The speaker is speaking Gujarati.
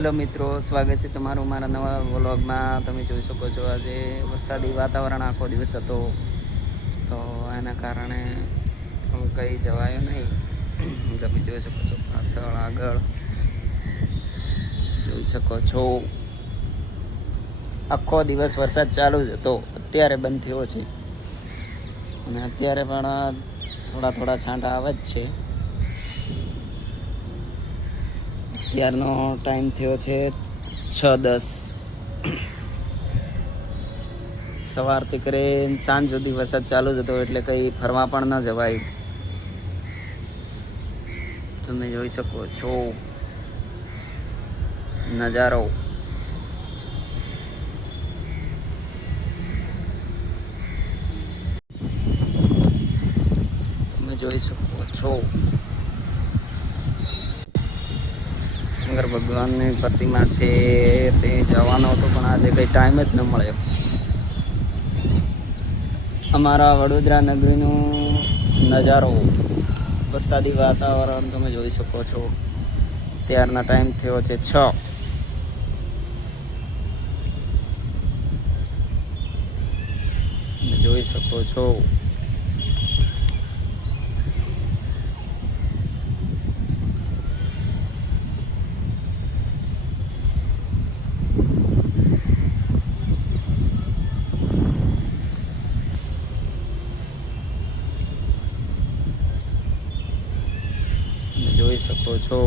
હેલો મિત્રો, સ્વાગત છે તમારું મારા નવા વ્લોગમાં. તમે જોઈ શકો છો આજે વરસાદી વાતાવરણ આખો દિવસ હતો, તો એના કારણે કંઈ જવાયું નહીં. તમે જોઈ શકો છો પાછળ આગળ જોઈ શકો છો. આખો દિવસ વરસાદ ચાલુ જ હતો, અત્યારે બંધ થયો છે અને અત્યારે પણ થોડા થોડા છાંટા આવે જ છે. અત્યારનો ટાઈમ થયો છે 6:10. સવારથી કરીને સાંજ સુધી વરસાદ ચાલુ જ હતો, એટલે કંઈ ફરવા પણ ન જવાય. તમે જોઈ શકો છો નજારો. તમે જોઈ શકો છો શંકર ભગવાનની પ્રતિમા છે, તે જવાનો હતો પણ આજે કંઈ ટાઈમ જ ન મળ્યો. અમારા વડોદરા નગરીનો નજારો, વરસાદી વાતાવરણ તમે જોઈ શકો છો. ત્યારના ટાઈમ થયો છે 6. જોઈ શકો છો જોઈ શકો છો.